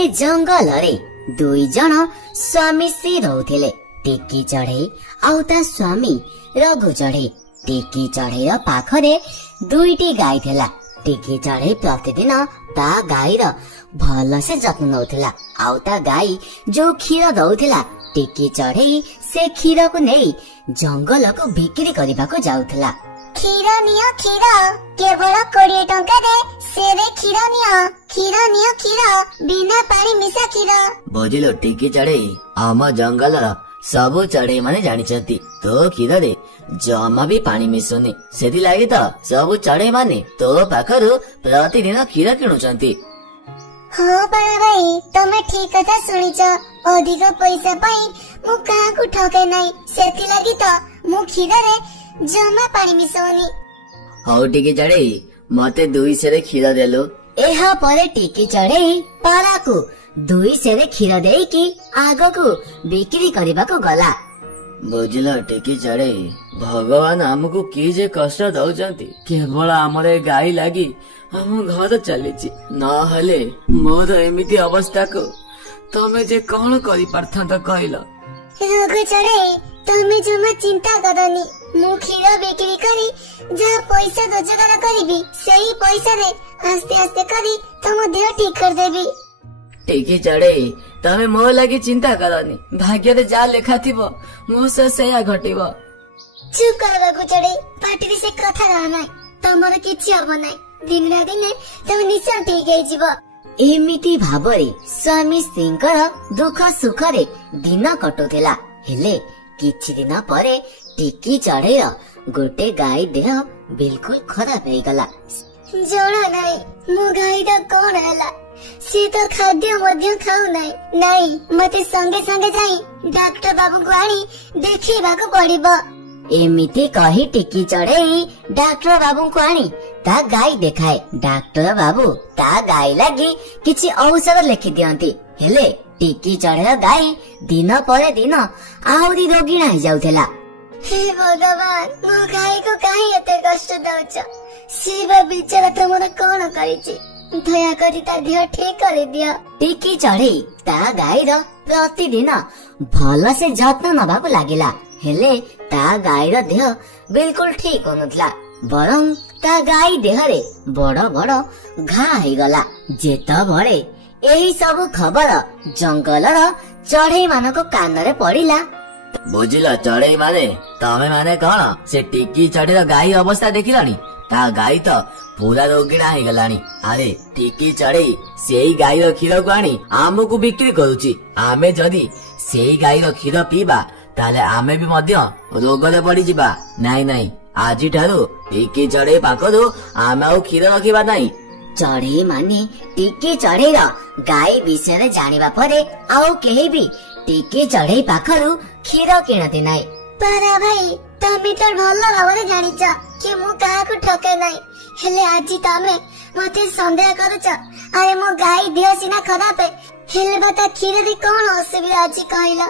गोटे जंगल रे दुई जन स्वामी स्त्री रहुथिले। टिकी चढ़ई आउ ता स्वामी रघु चढ़ई। टिकी चढ़ई पाखरे दुईटी गाई थिला। टिकी चढ़ई प्रतिदिन ता गाईर भल से जत्न नउथिला। आउ ता गाई जो क्षीर दउथिला टिकी चढ़ई से क्षीर को नहीं जंगल को बिक्री करने को जाउथिला। क्षीर नियो क्षीर केवल 20 टंका दे सेरे क्षीर नियो क्षीर बिना पानी मिसा क्षीर। बुझिलो टिकी चढ़ई आम जंगल सबु चढ़ई माने जानिछंती तो क्षीर रे जमा भी पानी मिसुनी सेति लागि त सबु चढ़ई माने तो पाखरु प्रतिदिन क्षीर किणुचंती। हाँ बड़ा भाई तमे ठीक कथा सुनिच। अधिक पैसा पाई मु कहा को ठके नाही सेति लागि त मु क्षीर रे जमा पानी मिसौनी। हौ टिकी चढ़ई मते 2 सेरे क्षीर देलो। एहा परे टिकी चढ़ई पारा को 2 सेरे क्षीर देई कि आगो को बिक्री करबा को गला। बुझिलो टिकी चढ़ई भगवान हमको की जे कष्ट दउचंती केवल हमरे गाई लागी हम घर चलीची न हले मोर एमिति अवस्था को तमे जे कौन करि पारथंत कहलो। रघु चढ़ई तमे जमा चिंता करनी मु क्षीर बिक्री करी जहा पैसा रोजगार करीबी सही पैसा रे आस्ते आस्ते करी तम देह ठीक कर देबी। टिकी चढ़ई तमे मो लागी चिंता करनी भाग्य रे जा लेखा थिबो मो से सेया घटिबो। चुप कर रघु चढ़ई पाटी से कथा रहना तमर किछि हबो नै दिन ना दिन तम निश्चय ठीक हे जीवो। एमिति भाबरे स्वामी स्त्रींकर दुख सुख रे दिन कटुथिला। हेले किछि दिन परे टिकी चढ़ईर गोटे गाई देह बिल्कुल खराब हो गला। जणा नाही मो गाई दा कोन हैला सी तो खाद्य मध्य खाऊ नाही मते संगे संगे जाई डॉक्टर बाबू को आनी देखिबा को पड़िबो। एमिति कही टिकी चढ़ई डॉक्टर बाबू को आनी ता गाई देखाए। डॉक्टर बाबू ता गाई लागी किछि औषध लिखि दियंती। हेले टिकी चढ़ईर गाई दिन पर दिन आउरी रोगिणा हो जाउथला। हे भगवान मो गाई को काहे एते कष्ट दउछ सीबा बिचारा तमरा कोन करिछि दया करी ता देह ठीक कर दिया। टिकी चढ़ई ता गाईर प्रतिदिन भल से जत्न नबाको लागिला। हेले ता गाईर देह बिल्कुल ठीक होनथला बरं ता गाई देह रे बड़ बड़ घा हो गला। जेता बड़े एही सब खबर जंगलर चढ़ई मानक कान रे पड़िला। बुझिलो चढ़ई माने तमे माने कौन से टिकी चढ़ईर गाई अवस्था देखिलानी ता गाई तो पूरा रोगिणा हो गलानी। अरे टिकी चढ़ई सेई गाईर क्षीर को आनी आमको बिक्री करूची आमे जदी सेई गाईर क्षीर पीबा ताले आमे भी मध्य रोगरे पड़ी जिबा। नाई नाई आजी ठारू टिकी चढ़ई पाखरु आमे आउ क्षीर रखिबा नाही। चढ़ई माने टिकी चढ़ईर गाई विषय जानिबा परे आउ केही भी टिकी चढ़ई पाखरु क्षीर किणते नाही। पारा भाई तमे तो भल भाବରେ जानिच कि मु काहा को ठके नाही हेले आजी तमे मते संदेह करूच। अरे मो गाई देह सिना खराब है हेले बता क्षीर रे कोन असुविधा अछि कहला।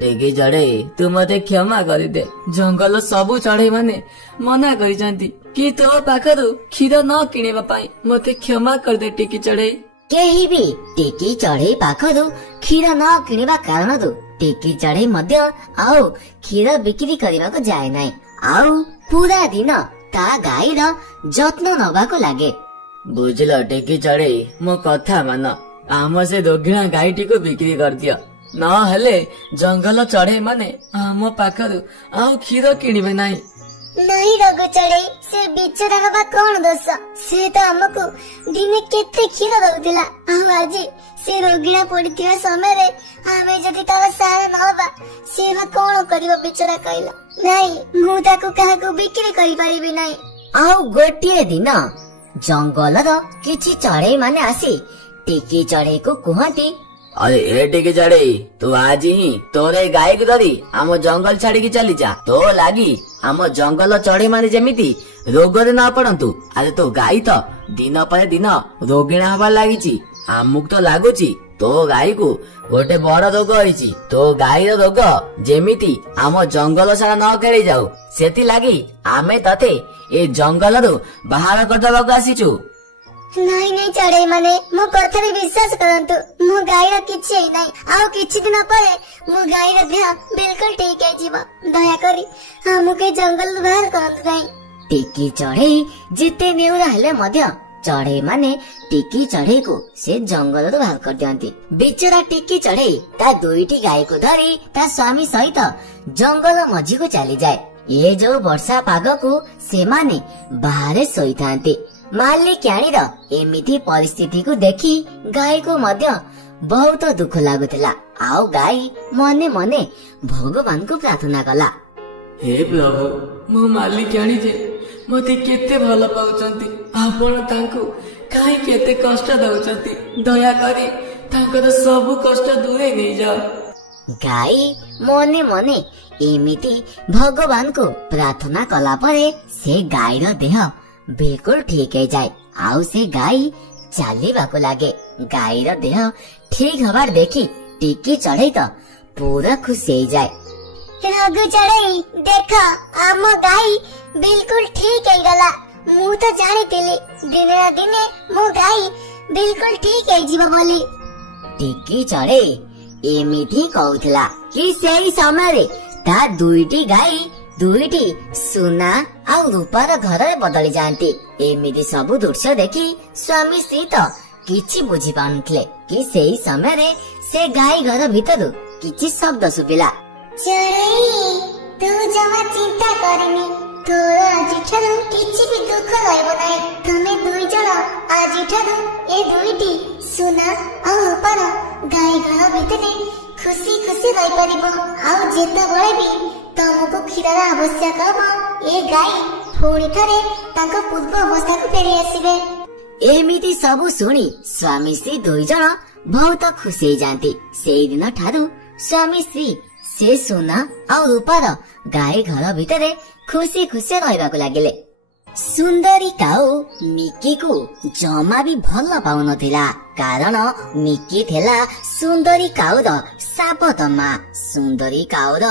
टिकी चढ़ई तू मते क्षमा करि दे जंगल सबु चढ़ई माने मना करिसंती कि तो पाखरु क्षीर न किनेबा पाई मते क्षमा कर दे टिकी चढ़ई। केही भी टिकी चढ़ई पाखरु क्षीर न किनिबा कारण दु टिकी चढ़ई मध्य आउ क्षीर बिक्री करबा को जाय नाही आउ पूरा दिन ता गाईर जत्न नबाको लागे। बुझिलो टिकी चढ़ई मो कथा मान आम से रोगिणा गाईटी को बिक्री कर दियो न हेले जंगल चढ़ई माने आम पाखरु आउ क्षीर किनिबे नाही। नहीं रघु चढ़ई से बिचरा बाबा कौन दोष से तो हमको दिने केते क्षीर दउथिला आ आज से रोगिणा पड़िथिया समय रे आमे जदी तार सारा नबा से बा कौन करिवो बिचरा कहला। नहीं मु ताको काहा को बिक्री करि परिबि नाही। आउ गोटिए दिन जंगलर किछि चढ़ई माने आसी टिकी चढ़ई को कहती अरे ए टिकी चढ़ई तू आज ही तोरे गाई को धरी आम जंगल छाड़ी की चली जा तो लागी आम जंगल चढ़ई माने जेमिति रोगरे न पड़ंतु। अरे तो गाई तो दिन पर दिन रोगिणा हबार लागिची आमुक तो लागुची तो गाई को गोटे बड़ रोग होईची तो गाईर रोग जेमिति आम जंगल सारा न खेली जाऊ सेति लागी आमे तते ए जंगल रु बाहर कर दबाक आसीचु। ନାଇଁ ନାଇଁ ଚଢେଇ ମାନେ ମୋ କଥାରେ ବିଶ୍ୱାସ କରନ୍ତୁ, ମୋ ଗାଈର କିଛି ହେଇନାହିଁ। ଆଉ କିଛି ଦିନ ପରେ ମୋ ଗାଈର ଦେହ ବିଲକୁଲ ଠିକ ହେଇଯିବ। ଦୟାକରି ଆମକୁ ଏ ଜଙ୍ଗଲରୁ ବାହାର କରନ୍ତୁ ନାହିଁ। ଟିକି ଚଢେଇ ଯେତେ ନେଉରା ହେଲେ ମଧ୍ୟ ଚଢେଇ ମାନେ ଟିକି ଚଢେଇକୁ ସେ ଜଙ୍ଗଲରୁ ବାହାର କରିଦିଅନ୍ତି। ବିଚରା ଟିକି ଚଢେଇ ତା ଦୁଇଟି ଗାଈକୁ ଧରି ତା ସ୍ୱାମୀ ସହିତ ଜଙ୍ଗଲ ମଝିକୁ ଚାଲିଯାଏ। ଏ ଯୋଉ ବର୍ଷା ପାଗକୁ ସେମାନେ ବାହାରେ ଶୋଇଥାନ୍ତି। ମାଲିକାଣୀର ଏମିତି ପରିସ୍ଥିତିକୁ ଦେଖି ଗାଈକୁ ମଧ୍ୟ ବହୁତ ଦୁଃଖ ଲାଗୁଥିଲା। ଆଉ ଗାଈ ମନେ ମନେ ଭଗବାନଙ୍କୁ ପ୍ରାର୍ଥନା କଲା, ହେ ପ୍ରଭୁ, ମୋ ମାଲିକାଣୀ ଯେ ମତେ କେତେ ଭଲ ପାଉଛନ୍ତି, ଆପଣ ତାଙ୍କୁ କାହିଁକି ଏତେ କଷ୍ଟ ଦଉଛନ୍ତି? ଦୟାକରି ତାଙ୍କର ସବୁ କଷ୍ଟ ଦୂରେଇ ନେଇଯାଅ। ଗାଈ ମନେ ମନେ ଏମିତି ଭଗବାନଙ୍କୁ ପ୍ରାର୍ଥନା କଲା ପରେ ସେ ଗାଈର ଦେହ ବିଲକୁଲ ଠିକ ହେଇଯାଏ। ଆଉ ସେ ଗାଈ ଚାଲିବାକୁ ଲାଗେ। ଗାଈର ଦେହ ଠିକ ହବାର ଦେଖି ଟିକି ଚଢେଇ ତ ପୁରା ଖୁସି ହେଇଯାଏ। ରଘୁ ଚଢେଇ ଦେଖ, ଆମ ଗାଈ ବିଲକୁଲ ଠିକ ହେଇଗଲା। ମୁଁ ତ ଜାଣିଥିଲି ଦିନେ ନା ଦିନେ ମୋ ଗାଈ ବିଲକୁଲ ଠିକ ହେଇଯିବ ବୋଲି। ଟିକି ଚଢେଇ ଏମିତି କହୁଥିଲା କି ସେଇ ସମୟରେ ତା ଦୁଇଟି ଗାଈ ଦୁଇଟି ସୁନା ଆଉ ରୂପାର ଘରରେ ବଦଳି ଯାଆନ୍ତି। ଏମିତି ସବୁ ଦୃଶ୍ୟ ଦେଖି ସ୍ୱାମୀ ସ୍ତ୍ରୀ ତ କିଛି ବୁଝି ପାରୁନଥିଲେ କି ସେଇ ସମୟରେ ସେ ଗାଈ ଘର ଭିତରୁ କିଛି ଶବ୍ଦ ଶୁଭିଲା। ଚଢେଇ, ତୁ ଜମା ଚିନ୍ତା କରିନି, ତୋର ଆଜିଠାରୁ କିଛି ବି ଦୁଃଖ ରହିବ ନାହିଁ। ତମେ ଦୁଇ ଜଣ ଆଜିଠାରୁ ଏ ଦୁଇଟି ସୁନା ଆଉ ରୂପାର ଗାଈ ଘର ଭିତରେ ଖୁସି ଖୁସି ରହିପାରିବ। ଆଉ ଯେତେବେଳେ ବି ତମକୁ କ୍ଷୀରର ଆବଶ୍ୟକ ହବ, ଏ ଗାଈ ପୁଣି ଥରେ ତାଙ୍କ ପୂର୍ବ ଅବସ୍ଥାକୁ ଫେରି ଆସିବେ। ଏମିତି ସବୁ ଶୁଣି ସ୍ୱାମୀ ସ୍ତ୍ରୀ ଦୁଇ ଜଣ ବହୁତ ଖୁସି ହେଇଯାଆନ୍ତି। ସେଇଦିନ ଠାରୁ ସ୍ୱାମୀ ସ୍ତ୍ରୀ ସେ ସୁନା ଆଉ ରୂପାର ଗାଈ ଘର ଭିତରେ ଖୁସି ଖୁସି ରହିବାକୁ ଲାଗିଲେ। ସୁନ୍ଦରୀ କାଉ ମିକିକୁ ଜମା ବି ଭଲ ପାଉନଥିଲା, କାରଣ ମିକି ଥିଲା ସୁନ୍ଦରୀ କାଉର ସାବତ ମା। ସୁନ୍ଦରୀ କାଉର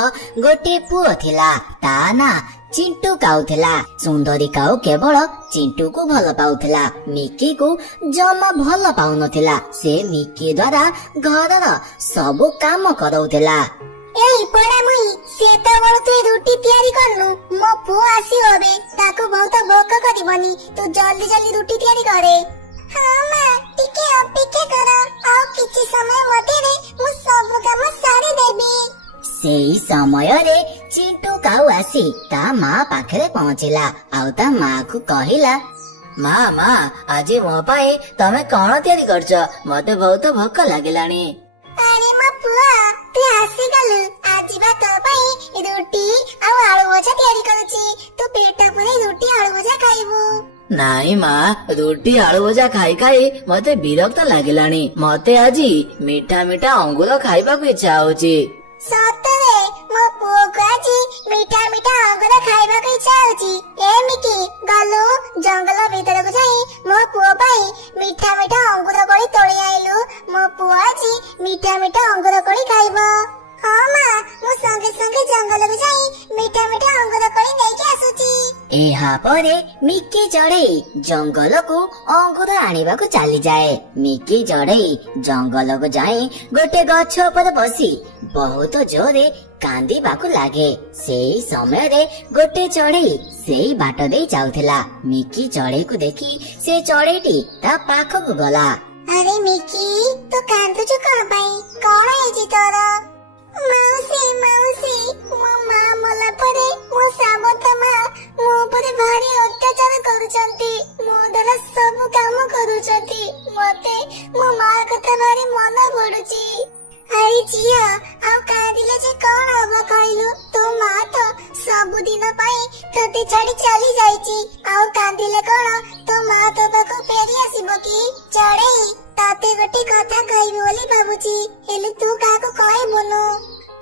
ଗୋଟେ ପୁଅ ଥିଲା, ତା ନା ଚିଣ୍ଟୁ କାଉ ଥିଲା। ସୁନ୍ଦରୀ କାଉ କେବଳ ଚିଣ୍ଟୁକୁ ଭଲ ପାଉଥିଲା, ମିକିକୁ ଜମା ଭଲ ପାଉନଥିଲା। ସେ ମିକି ଦ୍ୱାରା ଘରର ସବୁ କାମ କରଉଥିଲା। ଏଇ ପଡ଼ାମୁଇ, ସେତେବେଳୁ ତୁ ରୁଟି ତିଆରି କରିନୁ, ମୋ ପୁଅ ଆସିବ ଏବେ, ତାକୁ ବହୁତ ଭୋକ କରିବନି। ତୁ ଜଲ୍ଦି ଜଲ୍ଦି ରୁଟି ତିଆରି କରେ। ହଁ ମା, ଟିକେ ଅପେକ୍ଷା କର, ଆଉ କିଛି ସମୟ ମଧ୍ୟରେ ମୁଁ ସବୁ କାମ ସାରିଦେବି। ସେଇ ସମୟରେ ଚିଣ୍ଟୁ କାଉ ଆସି ତା ମା ପାଖରେ ପହଞ୍ଚିଲା ଆଉ ତା ମାକୁ କହିଲା, ମା ଆଜି ମୋ ପାଇଁ ତମେ କଣ ତିଆରି କରିଛ? ମତେ ବହୁତ ଭୋକ ଲାଗିଲାଣି। ଆରେ ମୋ ପୁଅ, ତୁ ଆସିଗଲୁ। ଆଜି ବା ତୋ ପାଇଁ ରୁଟି ଆଉ ଆଳୁ ଭଜା ତିଆରି କରୁଛି। ତୁ ପେଟ ପୁରେଇ ରୁଟି ଆଳୁ ଭଜା ଖାଇବୁ। ନାଇଁ ମା, ରୁଟି ଆଳୁ ଭଜା ଖାଇ ଖାଇ ମତେ ବିରକ୍ତ ଲାଗିଲାଣି। ମତେ ଆଜି ମିଠା ମିଠା ଅଙ୍ଗୁର ଖାଇବାକୁ ଇଚ୍ଛା ହଉଛି। ସତରେ ମୋ ପୁଅକୁ ଆଜି ମିଠା ମିଠା ଅଙ୍ଗୁର ଖାଇବାକୁ ଇଚ୍ଛା ହଉଛି। ଏମିତି ଗଲୁ ଜଙ୍ଗଲ ଭିତରକୁ ଯାଇ ମୋ ପୁଅ ପାଇଁ ମିଠା ମିଠା ଅଙ୍ଗୁର କୋଳି ତୋଳି ଆଇଲୁ। ମୋ ପୁଅ ଆଜି ମିଠା ମିଠା ଅଙ୍ଗୁର କୋଳି ଖାଇବ। ହଁ ମା, ମୁଁ ସଙ୍ଗେ ସଙ୍ଗେ ଜଙ୍ଗଲକୁ ଯାଇ ମିଠା ମିଠା ଅଙ୍ଗୁର କୋଳି ନେଇକି ଆସୁଛି। ଏହା ପରେ ମିକି ଚଢେଇ ଜଙ୍ଗଲକୁ ଅଙ୍ଗୁର ଆଣିବାକୁ ଚାଲିଯାଏ। ମିକି ଚଢେଇ ଜଙ୍ଗଲକୁ ଯାଇ ଗୋଟେ ଗଛ ଉପରେ ବସି ବହୁତ ଜୋରେ କାନ୍ଦିବାକୁ ଲାଗେ। ସେଇ ସମୟରେ ଗୋଟେ ଚଢେଇ ସେଇ ବାଟ ଦେଇ ଯାଉଥିଲା। ମିକି ଚଢେଇକୁ ଦେଖି ସେ ଚଢେଇଟି ତା ପାଖକୁ ଗଲା। ଆରେ ମିକି, ତୁ କାନ୍ଦୁଛୁ କଣ ପାଇଁ? କଣ ହେଇଛି ତୋର? ମାଉସୀ, ମୋ ମା ମଲା ପରେ ମୋ ସାବତ ମା ମୋ ଉପରେ ଭାରି ଅତ୍ୟାଚାର କରୁଛନ୍ତି। ମୋ ଦ୍ୱାରା ସବୁ କାମ କରୁଛନ୍ତି। ମତେ ମୋ ମା କଥା ଭାରି ମନେ ପଡୁଛି। ଆରେ ଝିଅ, ଆଉ କାନ୍ଦିଲେ ଯେ କଣ ହବ କହିଲୁ? ତୋ ମା ତ ସବୁଦିନ ପାଇଁ ତତେ ଛାଡି ଚାଲି ଯାଇଛି। ଆଉ କାନ୍ଦିଲେ କଣ ତୋ ମା ତୋ ପାଖକୁ ଫେରି ଆସିବ କି? ଚଢେଇ, ତତେ ଗୋଟେ କଥା କହିବି ବୋଲି ଭାବୁଛି, ହେଲେ ତୁ କାହାକୁ କହିବୁନୁ।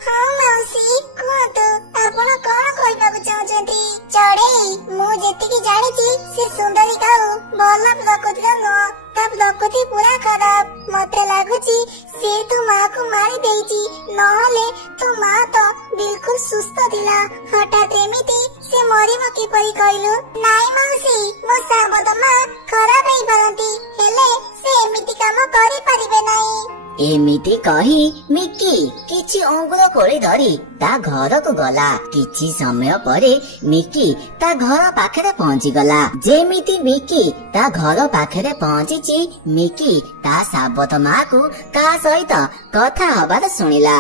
हाँ मौसी कहतु आपण कौन कहबाकू चाहछंती। चढ़ई मु जेतिकी जानिची से सुंदरी काऊ भल प्रकृतिर नुह, ता प्रकृति पूरा खराब। मते लागुची से तू माँ को मारी देइची, नहले तो माँ तो बिल्कुल सुस्थ थिला। हठात एमिति से मरिब किपरि कहलु? नाई मौसी मो साबत माँ खराब हेई पारंती, हेले से एमिति काम करि परिबे नाही। एमिति कही मिकी किछि अंगुर कोड़ी धरी ता घर को गला। किछि समय परे मिकी ता घर पाखरे पहुंची गला। जेमिति मिकी ता घर पाखरे पहुंची मिकी ता साबत माँ को का सहित कथा हबार सुनिला।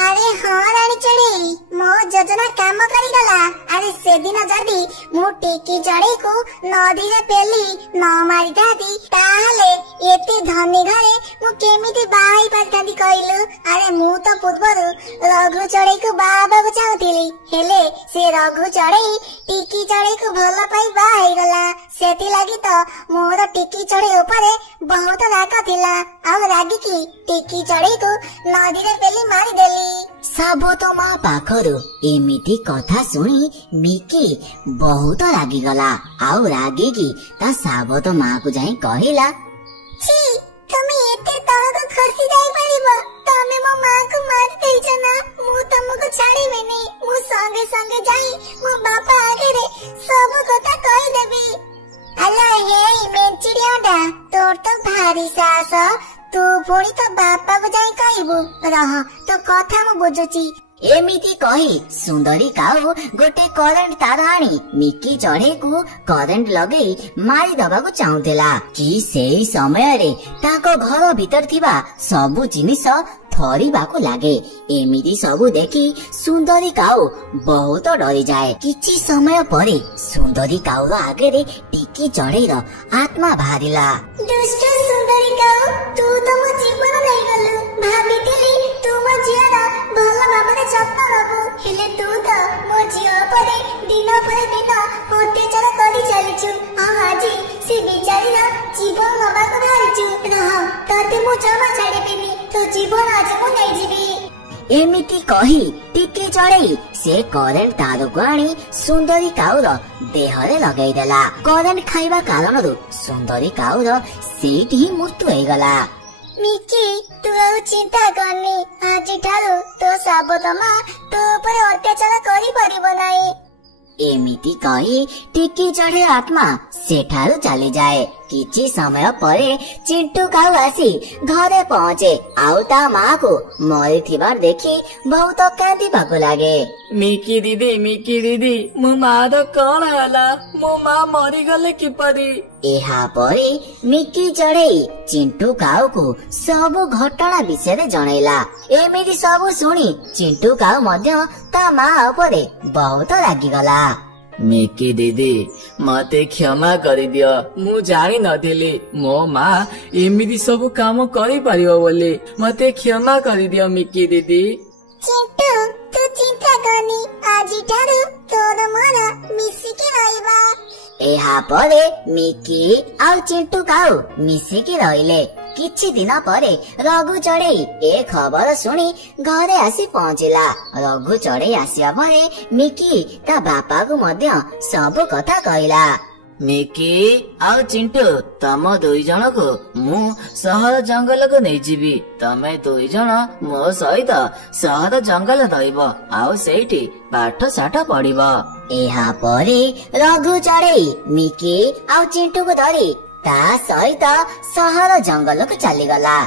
अरे हाँ रानी चढ़ई मो योजना काम करिगला। अरे से दिन जदि मु टिकी चढ़ई को नदी रे पेली न मारी दादी ताहले एते धनी घरे मु केमिति बाई पारतांती कहलु? अरे मु तो पूर्वरु रघु चढ़ई को बाबा को चाहुथिली, हेले से रघु चढ़ई टिकी चढ़ई को भल पाई बाई गला। सेति लागि तो मोर टिकी चढ़ई ऊपरे बहुत राग थिला। आ रागी की टिकी चढ़ई को नदी रे पेली मारी देली। साबत माँ पाखरु एमिति कथा सुनी मिकी बहुत रागिगला। आउ रागिकी ता साबत माँ को जाई कहिला, छी तुमे एते तळको खसी जाई परिबो? तमे मो माँ को मारी देइछ ना, मु तुमको छाड़ीबे नै। मु संगे संगे जाई मो बापा आगे रे सब कथा कहि देबी। अला हे मेंचिडियाडा तोर तो भारी सास, तू पुणी तो बापा को जाई कहबू। रह तो कथा मु बुझुची। एमिति कही सुंदरी काऊ गोटे करेंट तार आनी मिकी चढ़ई को करेंट लगेई मारी दबाकू चाहुथिला कि सेई समय रे ताको घर भीतर थिबा सबु जिनिस थरिबाकू लागे। एमिति सबु देखी सुंदरी काऊ बहुत डरी जाए। किछि समय परे सुंदरी काऊ आगे रे टिकी चढ़ई रो आत्मा बाहरिला। दुष्ट सुंदरी काऊ तू तो मो जीवन नहीं गलु। भाबितिली तू मो जियारा भल भाबरे जत्न नबु, हेले तू तो मो जिया परे दिन परे दिन अत्याचार करि चलिछु। आजी से बिचारी ना जीवन नबा को भारिछु। रह तते मु जमा छाड़ीबिनी, तो जीवन आज मु नै जीवी। एमिति कही टिकी चढ़ई से करेंट तार को आनी सुंदरी काऊर देहरे लगेई देला। करेंट खाइबा कारणरु सुंदरी काऊर सेठी ही मृत्यु होइगला। मिकी तू आउ चिंता करनी, आज ठारू तो साबत माँ तो ऊपर अत्याचार करि परिबो नाही। एमिति कही टिकी चढ़े आत्मा सेठारु चली जाए। किछि समय परे चिंटू काऊ आसी घरे पहुंचे। आउ ता माँ को मरी थिबार देखी बहुत कांदिबाकू लागे। मिकी दीदी मो मार कौन होला? मो माँ मरी गले किपरि? एहा परे मिकी चढ़ई चिंटू काऊ को सबु घटना विषय जनैला। एमिति सबु सुनी चिंटू काऊ मध्य ता माँ उपरे बहुत रागिगला। मिकी दीदी मते क्षमा करि दियो, मु जानि नथिली मो माँ एमिति सब काम करि परिबो बोली। मते क्षमा करि दियो मिकी दीदी। चिंटू तू चिंता करनी, आज ठारू तोर मोर मिसिकी रहइबा। एहा परे मिकी आउ चिंटू काऊ मिसिकी रहिले। किछि दिन परे रघु चढ़ई ए खबर सुनी घरे आसी पहुंचिला। रघु चढ़ई आसिया परे मिकी ता बापा को मध्य सब कथा कहला। मिकी आउ चिंटू तम दुई जन को मु सहर जंगल को नहीं जीवी। तमे दुई जन मो सहित सहर जंगल रहिबो आउ सेठी पाठ साठ पढ़िबो। एहा परे रघु चढ़ई मिकी आउ चिंटू को धरी ता सहित सहर जंगल को चलीगला।